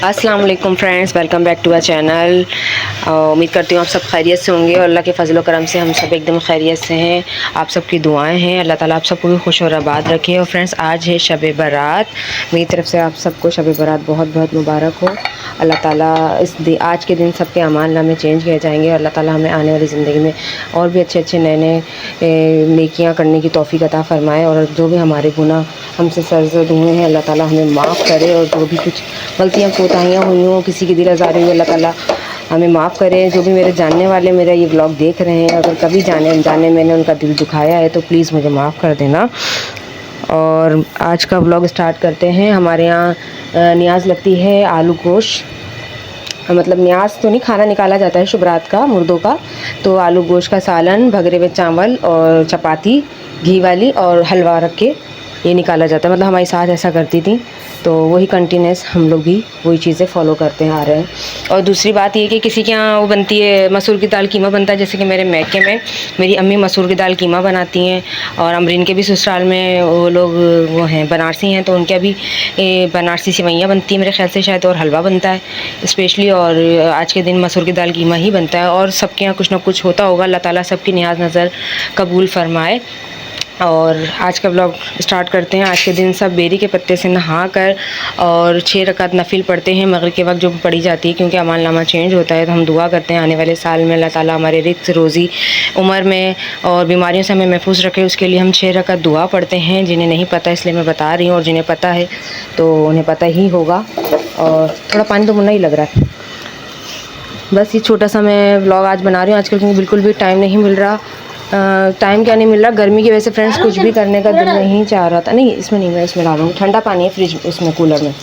अस्सलाम वालेकुम friends, welcome back to our channel. उम्मीद करती हूँ आप सब खैरियत से होंगे और अल्लाह के फजल करम से हम सब एकदम खैरियत से हैं। आप सबकी दुआएं हैं, अल्लाह ताला आप सबको भी खुश और आबाद रखे। और फ्रेंड्स, आज है शब बारात। मेरी तरफ से आप सबको शब बारात बहुत बहुत मुबारक हो। अल्लाह ताला आज के दिन सबके अमाल नामे चेंज किए जाएंगे। अल्लाह ताला हमें आने वाली ज़िंदगी में और भी अच्छे अच्छे नए नए नेकियां करने की तौफीक अता फ़रमाए। और जो भी हमारे गुनाह हमसे सरज़द हुए हैं, अल्लाह ताला हमें माफ़ करे। और जो भी कुछ गलतियाँ कोताहियाँ हुई हों, किसी की दिल आज़ारी हुई, अल्लाह ताला हमें माफ़ करें। जो भी मेरे जानने वाले मेरा ये व्लॉग देख रहे हैं, अगर कभी जाने अनजाने मैंने उनका दिल दुखाया है तो प्लीज़ मुझे माफ़ कर देना। और आज का व्लॉग स्टार्ट करते हैं। हमारे यहाँ नियाज़ लगती है आलू गोश्त, मतलब न्याज तो नहीं, खाना निकाला जाता है शुभ रात का मुर्दों का। तो आलू गोश्त का सालन, भगरे में चावल और चपाती घी वाली और हलवा रख के ये निकाला जाता है। मतलब हमारी सास ऐसा करती थी, तो वही कंटिन्यूस हम लोग भी वही चीज़ें फॉलो करते आ रहे हैं। और दूसरी बात ये कि किसी के यहाँ वो बनती है मसूर की दाल कीमा बनता है, जैसे कि मेरे मैके में मेरी अम्मी मसूर की दाल कीमा बनाती हैं। और अमरीन के भी ससुराल में वो लोग वो हैं बनारसी हैं, तो उनके भी बनारसी सेवइयाँ बनती हैं मेरे ख्याल से शायद, और हलवा बनता है स्पेशली। और आज के दिन मसूर की दाल कीमा ही बनता है। और सबके यहाँ कुछ ना कुछ होता होगा। अल्लाह ताला सबकी नियाज़ नज़र कबूल फ़रमाए। और आज का ब्लॉग स्टार्ट करते हैं। आज के दिन सब बेरी के पत्ते से नहा कर और 6 रकात नफिल पढ़ते हैं मगरिब के वक्त, जो पढ़ी जाती है क्योंकि अमाल नामा चेंज होता है। तो हम दुआ करते हैं आने वाले साल में अल्लाह ताला हमारे रिज़्क़ रोज़ी उम्र में और बीमारियों से हमें महफूज रखे। उसके लिए हम 6 रकात दुआ पढ़ते हैं। जिन्हें नहीं पता इसलिए मैं बता रही हूँ, और जिन्हें पता है तो उन्हें पता ही होगा। और थोड़ा पानी तो मुन्ना ही लग रहा है। बस ये छोटा सा मैं व्लॉग आज बना रही हूँ आजकल, क्योंकि बिल्कुल भी टाइम नहीं मिल रहा। टाइम क्या नहीं मिल रहा, गर्मी की वजह से फ्रेंड्स कुछ भी करने का दिल नहीं चाह रहा था। नहीं, इसमें नहीं, मैं इसमें डालूँगी। ठंडा पानी है फ्रिज, इसमें कूलर में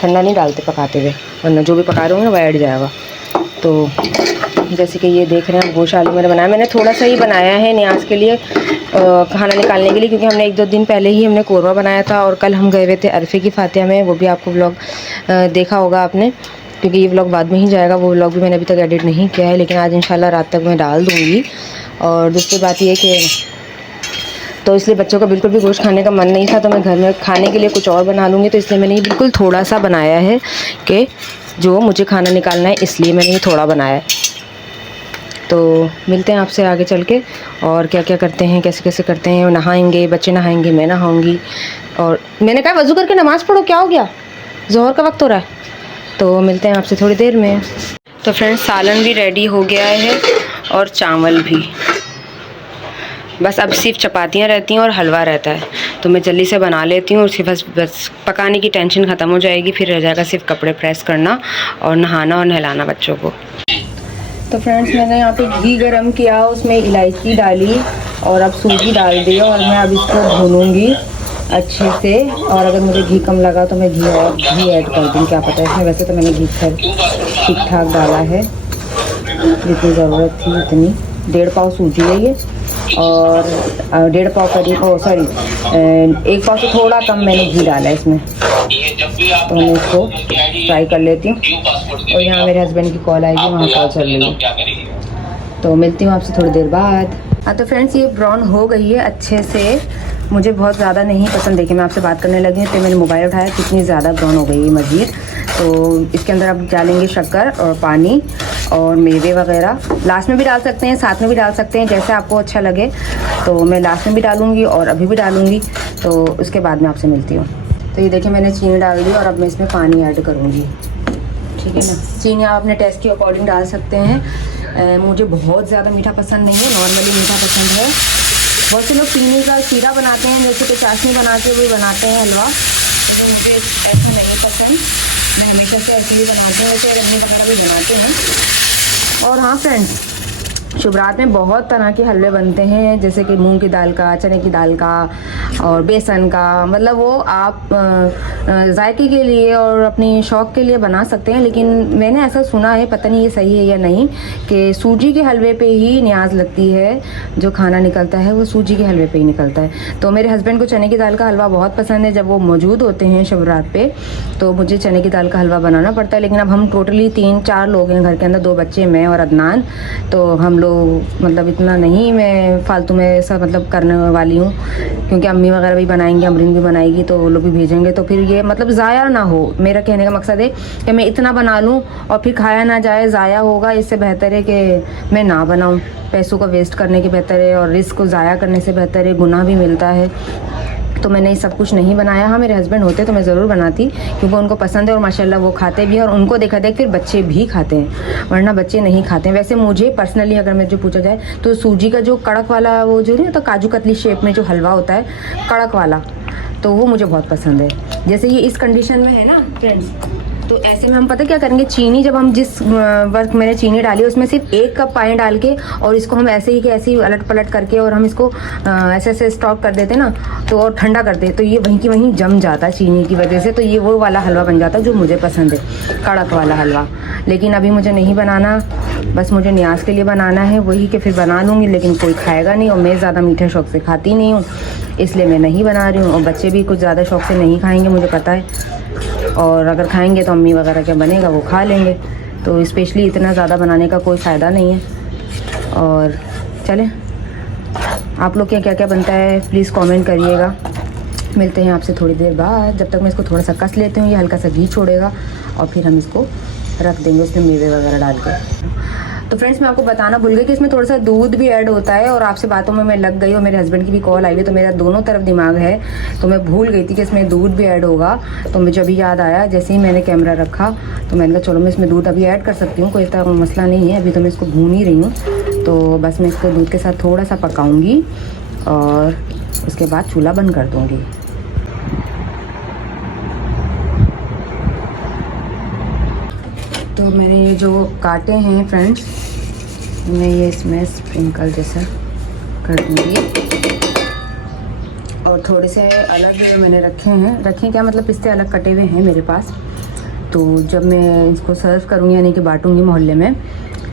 ठंडा नहीं डालते पकाते हुए, वरना जो भी पका रहे होंगे ना वो ऐड जाएगा। तो जैसे कि ये देख रहे हैं, गोश्त आलू मैंने बनाया। मैंने थोड़ा सा ही बनाया है न्याज के लिए, खाना निकालने के लिए, क्योंकि हमने 1-2 दिन पहले ही हमने कोरवा बनाया था। और कल हम गए हुए थे अरफे की फातिहा में, वो भी आपको व्लॉग देखा होगा आपने, क्योंकि ये व्लॉग बाद में ही जाएगा। वो व्लॉग भी मैंने अभी तक एडिट नहीं किया है, लेकिन आज इंशाल्लाह रात तक मैं डाल दूँगी। और दूसरी बात ये कि तो इसलिए बच्चों का बिल्कुल भी गोश्त खाने का मन नहीं था, तो मैं घर में खाने के लिए कुछ और बना लूँगी। तो इसलिए मैंने ये बिल्कुल थोड़ा सा बनाया है कि जो मुझे खाना निकालना है, इसलिए मैंने ये थोड़ा बनाया है। तो मिलते हैं आपसे आगे चल के, और क्या क्या करते हैं, कैसे कैसे करते हैं। नहाएंगे, बच्चे नहाएंगे, मैं नहाऊँगी। और मैंने कहा वज़ू करके नमाज़ पढ़ो, क्या हो गया, ज़ोहर का वक्त हो रहा है। तो मिलते हैं आपसे थोड़ी देर में। तो फ्रेंड्स, सालन भी रेडी हो गया है और चावल भी, बस अब सिर्फ चपातियाँ रहती हैं और हलवा रहता है। तो मैं जल्दी से बना लेती हूँ, उसके बस पकाने की टेंशन ख़त्म हो जाएगी। फिर रह जाएगा सिर्फ कपड़े प्रेस करना और नहाना और नहलाना बच्चों को। तो फ्रेंड्स, मैंने यहाँ पे घी गरम किया, उसमें इलायची डाली और अब सूजी डाल दी। और मैं अब इसको भूनूंगी अच्छे से। और अगर मुझे घी कम लगा तो मैं घी ऐड कर दूँ, क्या पता है इसमें। वैसे तो मैंने घी ठीक ठाक डाला है, जितनी ज़रूरत थी उतनी। 1.5 पाव सूजी है ये, और 1.5 पाव करीब, सॉरी 1 पाव से थोड़ा कम मैंने घी डाला है इसमें। तो मैं इसको फ्राई कर लेती हूँ। और यहाँ मेरे हस्बैंड की कॉल आएगी, वहाँ कॉल चल रही है। तो मिलती हूँ आपसे थोड़ी देर बाद। हाँ, तो फ्रेंड्स, ये ब्राउन हो गई है अच्छे से। मुझे बहुत ज़्यादा नहीं पसंद, देखिए मैं आपसे बात करने लगी हूँ तो मैंने मोबाइल उठाया, कितनी ज़्यादा ब्राउन हो गई है मज़ीद। तो इसके अंदर अब डालेंगे शक्कर और पानी और मेवे वगैरह। लास्ट में भी डाल सकते हैं, साथ में भी डाल सकते हैं, जैसे आपको अच्छा लगे। तो मैं लास्ट में भी डालूँगी और अभी भी डालूँगी, तो उसके बाद में आपसे मिलती हूँ। तो ये देखिए मैंने चीनी डाल दी और अब मैं इसमें पानी ऐड करूँगी, ठीक है ना। चीनी आप अपने टेस्ट के अकॉर्डिंग डाल सकते हैं। मुझे बहुत ज़्यादा मीठा पसंद नहीं है, नॉर्मली मीठा पसंद है। बहुत से लोग चीनी का शीरा बनाते हैं, जैसे कि चाशनी बना के भी बनाते हैं हलवा, लेकिन मुझे ऐसा नहीं पसंद। मैं हमेशा से ऐसे ही बनाती हूँ, ऐसे रन्नी वगैरह भी बनाते हैं। और हाँ फ्रेंड्स, शुभ रात में बहुत तरह के हलवे बनते हैं, जैसे कि मूंग की दाल का, चने की दाल का और बेसन का। मतलब वो आप जायके के लिए और अपनी शौक़ के लिए बना सकते हैं। लेकिन मैंने ऐसा सुना है, पता नहीं ये सही है या नहीं, कि सूजी के हलवे पे ही न्याज लगती है। जो खाना निकलता है वो सूजी के हलवे पे ही निकलता है। तो मेरे हस्बैंड को चने की दाल का हलवा बहुत पसंद है। जब वो मौजूद होते हैं शुभ रात पे, तो मुझे चने की दाल का हलवा बनाना पड़ता है। लेकिन अब हम टोटली 3-4 लोग हैं घर के अंदर, 2 बच्चे, मैं और अदनान। तो हम लोग मतलब इतना नहीं मैं फालतू में ऐसा मतलब करने वाली हूँ, क्योंकि अम्मी वगैरह भी बनाएंगी, अमरीन भी बनाएगी, तो वो लोग भी भेजेंगे। तो फिर ये मतलब ज़ाया ना हो। मेरा कहने का मकसद है कि मैं इतना बना लूँ और फिर खाया ना जाए, ज़ाया होगा। इससे बेहतर है कि मैं ना बनाऊँ। पैसों का वेस्ट करने के बेहतर है और रिस्क को ज़ाया करने से बेहतर है, गुनाह भी मिलता है। तो मैंने ये सब कुछ नहीं बनाया। हाँ, मेरे हस्बैंड होते तो मैं ज़रूर बनाती, क्योंकि उनको पसंद है और माशाल्लाह वो खाते भी हैं, और उनको देखा देख फिर बच्चे भी खाते हैं, वरना बच्चे नहीं खाते हैं। वैसे मुझे पर्सनली अगर मुझे पूछा जाए तो सूजी का जो कड़क वाला वो जो नहीं होता, काजू कतली शेप में जो हलवा होता है कड़क वाला, तो वो मुझे बहुत पसंद है। जैसे ये इस कंडीशन में है ना फ्रेंड्स, तो ऐसे में हम पता क्या करेंगे, चीनी जब हम जिस वक्त मैंने चीनी डाली उसमें सिर्फ 1 कप पानी डाल के और इसको हम ऐसे ही कि ऐसे ही अलट पलट करके और हम इसको ऐसे ऐसे स्टॉक कर देते ना, तो और ठंडा करते तो ये वहीं की वहीं जम जाता है चीनी की वजह से। तो ये वो वाला हलवा बन जाता है जो मुझे पसंद है, कड़क वाला हलवा। लेकिन अभी मुझे नहीं बनाना, बस मुझे न्याज के लिए बनाना है, वही कि फिर बना लूँगी, लेकिन कोई खाएगा नहीं और मैं ज़्यादा मीठे शौक़ से खाती नहीं हूँ, इसलिए मैं नहीं बना रही हूँ। और बच्चे भी कुछ ज़्यादा शौक़ से नहीं खाएँगे, मुझे पता है, और अगर खाएंगे तो अम्मी वगैरह क्या बनेगा वो खा लेंगे। तो स्पेशली इतना ज़्यादा बनाने का कोई फ़ायदा नहीं है। और चलें, आप लोग क्या क्या क्या बनता है प्लीज़ कमेंट करिएगा। मिलते हैं आपसे थोड़ी देर बाद। जब तक मैं इसको थोड़ा सा कस लेती हूँ, ये हल्का सा घी छोड़ेगा और फिर हम इसको रख देंगे उसमें मेवे वगैरह डाल के। तो फ्रेंड्स, मैं आपको बताना भूल गई कि इसमें थोड़ा सा दूध भी ऐड होता है, और आपसे बातों में मैं लग गई और मेरे हस्बैंड की भी कॉल आई है, तो मेरा दोनों तरफ दिमाग है, तो मैं भूल गई थी कि इसमें दूध भी ऐड होगा। तो मुझे अभी याद आया, जैसे ही मैंने कैमरा रखा तो मैंने कहा चलो मैं इसमें दूध अभी ऐड कर सकती हूँ, कोई इतना मसला नहीं है। अभी तो मैं इसको भून ही रही हूँ, तो बस मैं इसको दूध के साथ थोड़ा सा पकाऊँगी और उसके बाद चूल्हा बंद कर दूँगी। तो मैंने ये जो काटे हैं फ्रेंड्स, मैं ये इसमें स्प्रिंकल जैसा कर दूँगी, और थोड़े से अलग मैंने रखे क्या मतलब पिस्ते अलग कटे हुए हैं मेरे पास। तो जब मैं इसको सर्व करूँगी यानी कि बांटूँगी मोहल्ले में,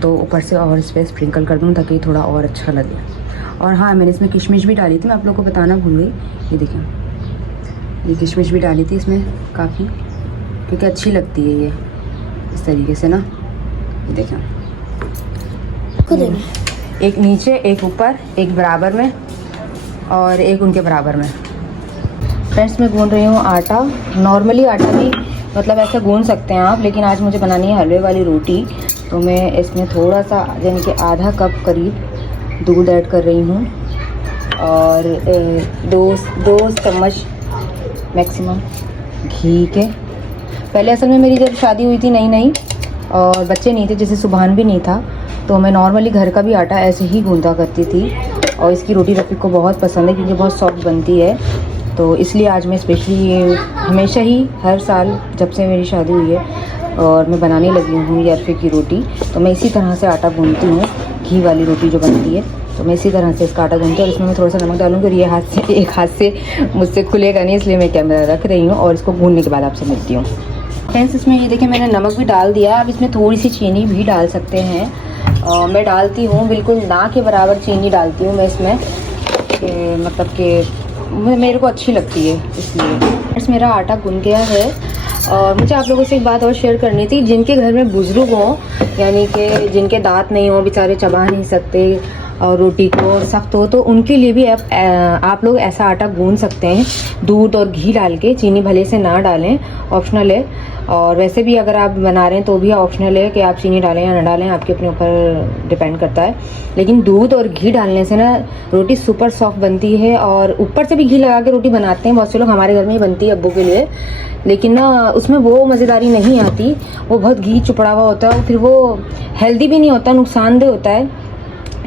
तो ऊपर से और इस पर स्प्रिंकल कर दूँ ताकि थोड़ा और अच्छा लगे। और हाँ, मैंने इसमें किशमिश भी डाली थी, मैं आप लोग को बताना भूल गई। ये देखें, ये किशमिश भी डाली थी इसमें काफ़ी, क्योंकि अच्छी लगती है ये इस तरीके से ना। ये देखें, एक नीचे, एक ऊपर, एक बराबर में और एक उनके बराबर में। फ्रेंड्स, मैं गूंद रही हूँ आटा। नॉर्मली आटा भी मतलब ऐसा गूंद सकते हैं आप, लेकिन आज मुझे बनानी है हलवे वाली रोटी, तो मैं इसमें थोड़ा सा यानी कि आधा कप करीब दूध ऐड कर रही हूँ और 2 चम्मच मैक्सिमम घी के। पहले असल में मेरी जब शादी हुई थी नई और बच्चे नहीं थे, जैसे सुबहान भी नहीं था, तो मैं नॉर्मली घर का भी आटा ऐसे ही गूंदा करती थी। और इसकी रोटी रफ़ीक को बहुत पसंद है क्योंकि बहुत सॉफ्ट बनती है, तो इसलिए आज मैं स्पेशली ये हमेशा ही हर साल जब से मेरी शादी हुई है और मैं बनाने लगी हूँ ये रफ़ीक की रोटी, तो मैं इसी तरह से आटा गूंदती हूँ। घी वाली रोटी जो बनती है तो मैं इसी तरह से इसका आटा गूंदती हूँ, और इसमें मैं थोड़ा सा नमक डालूँगी। और ये एक हाथ से मुझसे खुलेगा नहीं, इसलिए मैं कैमरा रख रही हूँ और इसको भूनने के बाद आपसे मिलती हूँ। फ्रेंड्स, इसमें ये देखिए मैंने नमक भी डाल दिया। अब इसमें थोड़ी सी चीनी भी डाल सकते हैं। मैं डालती हूँ बिल्कुल ना के बराबर चीनी डालती हूँ मैं इसमें, मतलब कि मेरे को अच्छी लगती है इसलिए। फ्रेंड्स, मेरा आटा गूंद गया है और मुझे आप लोगों से एक बात और शेयर करनी थी। जिनके घर में बुज़ुर्ग हों, यानी कि जिनके दांत नहीं हों, बेचारे चबा नहीं सकते और रोटी को सख्त हो, तो उनके लिए भी आप लोग ऐसा आटा गूंद सकते हैं, दूध और घी डाल के। चीनी भले से ना डालें, ऑप्शनल है। और वैसे भी अगर आप बना रहे हैं तो भी ऑप्शनल है कि आप चीनी डालें या ना डालें, आपके अपने ऊपर डिपेंड करता है। लेकिन दूध और घी डालने से ना रोटी सुपर सॉफ्ट बनती है, और ऊपर से भी घी लगा के रोटी बनाते हैं बहुत से लोग, हमारे घर में ही बनती है अब्बू के लिए, लेकिन ना उसमें वो मज़ेदारी नहीं आती, वो बहुत घी चुपड़ा हुआ होता है, फिर वो हेल्दी भी नहीं होता, नुकसानदेह होता है।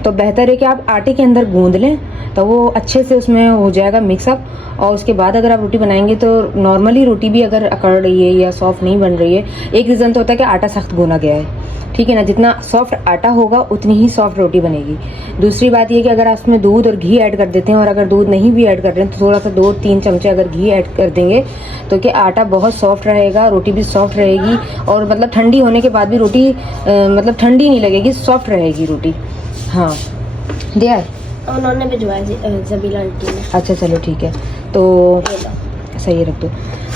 तो बेहतर है कि आप आटे के अंदर गूंद लें, तो वो अच्छे से उसमें हो जाएगा मिक्सअप। और उसके बाद अगर आप रोटी बनाएंगे तो नॉर्मली रोटी भी अगर अकड़ रही है या सॉफ्ट नहीं बन रही है, एक रीज़न तो होता है कि आटा सख्त गूंदा गया है, ठीक है ना। जितना सॉफ्ट आटा होगा उतनी ही सॉफ्ट रोटी बनेगी। दूसरी बात ये कि अगर आप उसमें दूध और घी ऐड कर देते हैं, और अगर दूध नहीं भी ऐड कर रहे हैं तो थोड़ा सा 2-3 चमचे अगर घी ऐड कर देंगे तो कि आटा बहुत सॉफ्ट रहेगा, रोटी भी सॉफ्ट रहेगी, और मतलब ठंडी होने के बाद भी रोटी मतलब ठंडी नहीं लगेगी, सॉफ्ट रहेगी रोटी। हाँ, दिया है उन्होंने भिजवाया जबीला आंटी ने। अच्छा चलो ठीक है, तो सही रख दो।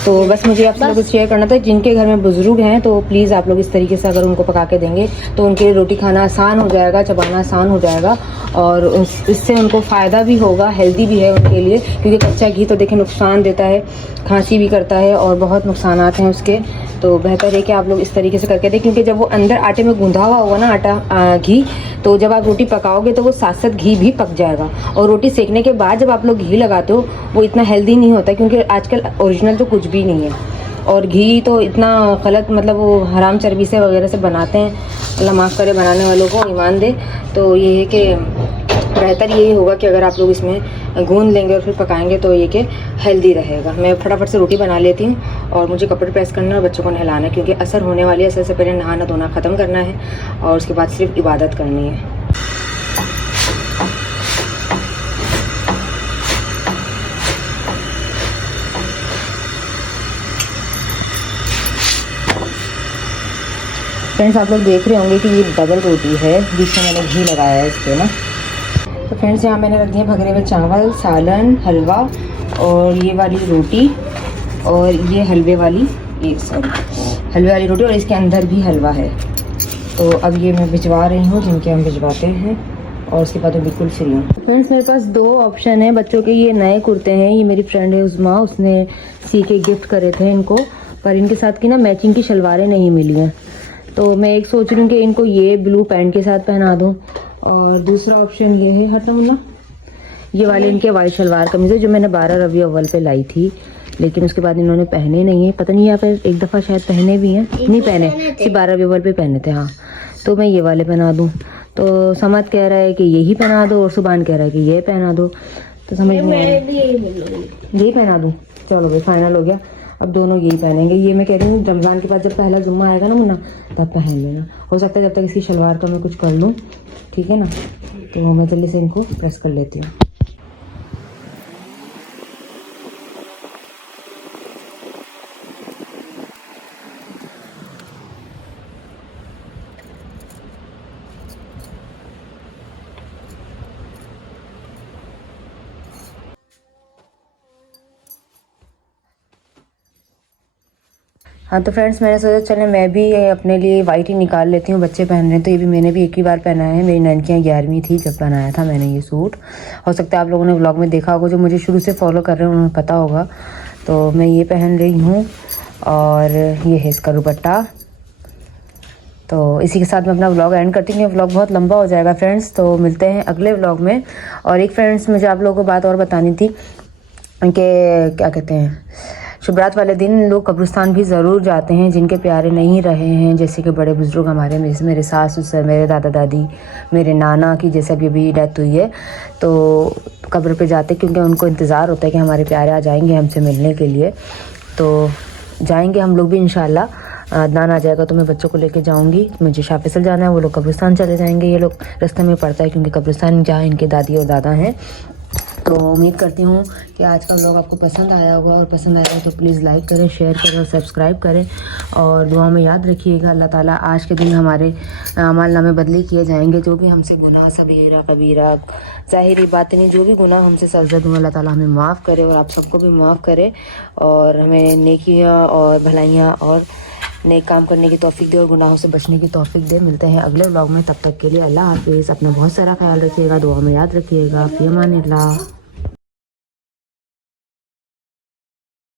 तो बस मुझे आप लोगों से शेयर करना था, जिनके घर में बुज़ुर्ग हैं तो प्लीज़ आप लोग इस तरीके से अगर उनको पका के देंगे तो उनके लिए रोटी खाना आसान हो जाएगा, चबाना आसान हो जाएगा और इससे उनको फ़ायदा भी होगा, हेल्दी भी है उनके लिए, क्योंकि कच्चा घी तो देखें नुकसान देता है, खांसी भी करता है और बहुत नुकसानात हैं उसके। तो बेहतर है कि आप लोग इस तरीके से करके दें, क्योंकि जब वो अंदर आटे में गूंधा हुआ होगा ना आटा घी, तो जब आप रोटी पकाओगे तो वो साथ साथ घी भी पक जाएगा। और रोटी सेकने के बाद जब आप लोग घी लगाते हो वो इतना हेल्दी नहीं होता, क्योंकि आजकल ओरिजिनल तो कुछ भी नहीं है और घी तो इतना गलत, मतलब वो हराम चर्बी से वगैरह से बनाते हैं। अल्लाह माफ़ करे बनाने वालों को, ईमान दे। तो ये है कि बेहतर यही होगा कि अगर आप लोग इसमें गूंद लेंगे और फिर पकाएंगे तो ये कि हेल्दी रहेगा। मैं फटाफट से रोटी बना लेती हूँ और मुझे कपड़े प्रेस करना है और बच्चों को नहलाना है, क्योंकि असर होने वाली है। असर से पहले नहाना धोना ख़त्म करना है और उसके बाद सिर्फ इबादत करनी है। फ्रेंड्स आप लोग देख रहे होंगे कि ये डबल रोटी है, बीच में मैंने घी लगाया है इस पर ना। तो फ्रेंड्स यहाँ मैंने रख दिया भगरे में चावल, सालन, हलवा और ये वाली रोटी और ये हलवे वाली रोटी और इसके अंदर भी हलवा है। तो अब ये मैं भिजवा रही हूँ जिनके हम भिजवाते हैं और उसके बाद मैं बिल्कुल फ्री हूँ। फ्रेंड्स मेरे पास 2 ऑप्शन है बच्चों के। ये नए कुर्ते हैं, ये मेरी फ्रेंड है उज़मा, उसने सी के गिफ्ट करे थे इनको, पर इनके साथ की ना मैचिंग की शलवारें नहीं मिली हैं। तो मैं एक सोच रही हूँ कि इनको ये ब्लू पैंट के साथ पहना दूँ और दूसरा ऑप्शन ये है, हटाऊँ ना, ये वाले इनके वाइट शलवार कमीज़ है जो मैंने 12 रबी अव्वल पे लाई थी, लेकिन उसके बाद इन्होंने पहने नहीं है। पता नहीं यहाँ पे एक दफ़ा शायद पहने भी हैं, नहीं पहने, सिर्फ 12 रबी अव्वल पे पहने थे। हाँ, तो मैं ये वाले पहना दूँ। तो समद कह रहा है कि यही पहना दो और सुबान कह रहा है कि ये पहना दो। तो समझ में यही पहना दूँ। चलो भाई फाइनल हो गया, अब दोनों यही पहनेंगे। ये मैं कह रही हूँ रमज़ान के बाद जब पहला जुम्मा आएगा ना मुन्ना, तब पहन लेना। हो सकता है जब तक इसकी शलवार का मैं कुछ कर लूँ, ठीक है ना। तो मैं जल्दी से इनको प्रेस कर लेती हूँ। हाँ तो फ्रेंड्स मैंने सोचा चले मैं भी अपने लिए वाइट ही निकाल लेती हूँ, बच्चे पहन रहे हैं तो ये भी मैंने भी एक ही बार पहना है। मेरी ननकियाँ 11वीं थी जब पहनाया था मैंने ये सूट। हो सकता है आप लोगों ने व्लॉग में देखा होगा, जो मुझे शुरू से फॉलो कर रहे हैं उन्हें पता होगा। तो मैं ये पहन रही हूँ और ये है इसका दुपट्टा। तो इसी के साथ मैं अपना व्लॉग एंड करती हूँ, व्लॉग बहुत लंबा हो जाएगा फ्रेंड्स। तो मिलते हैं अगले व्लॉग में। और एक फ्रेंड्स मुझे आप लोगों को बात और बतानी थी कि क्या कहते हैं, शुभरात वाले दिन लोग कब्रिस्तान भी ज़रूर जाते हैं जिनके प्यारे नहीं रहे हैं, जैसे कि बड़े बुज़ुर्ग हमारे में, मेरे सास ससुर, मेरे दादा दादी, मेरे नाना की जैसे अभी डेथ हुई है। तो कब्र पे जाते क्योंकि उनको इंतज़ार होता है कि हमारे प्यारे आ जाएंगे हमसे मिलने के लिए। तो जाएंगे हम लोग भी इंशाल्लाह। अदनान आ जाएगा तो मैं बच्चों को लेके जाऊंगी। मुझे शाफिसल जाना है, वो लोग कब्रिस्तान चले जाएंगे। ये लोग रास्ते में पड़ता है क्योंकि कब्रिस्तान जहाँ इनके दादी और दादा हैं। तो उम्मीद करती हूँ कि आज का व्लॉग आपको पसंद आया होगा, और पसंद आया तो प्लीज़ लाइक करें, शेयर करें और सब्सक्राइब करें। और दुआ में याद रखिएगा अल्लाह ताला आज के दिन हमारे अमाल नामे बदले किए जाएंगे। जो भी हमसे गुनाह सगीरा कबीरा ज़ाहिरी बातिनी जो भी गुनाह हमसे सरज़द हुआ, अल्लाह ताला हमें माफ़ करे और आप सबको भी माफ़ करे और हमें नेकियाँ और भलाइयाँ और नए काम करने की तौफीक दे और गुनाहों से बचने की तौफीक दे। मिलते हैं अगले व्लॉग में, तब तक के लिए अल्लाह हाफिज़। अपना बहुत सारा ख्याल रखिएगा, दुआ में याद रखिएगा। फ़ी अमान अल्लाह।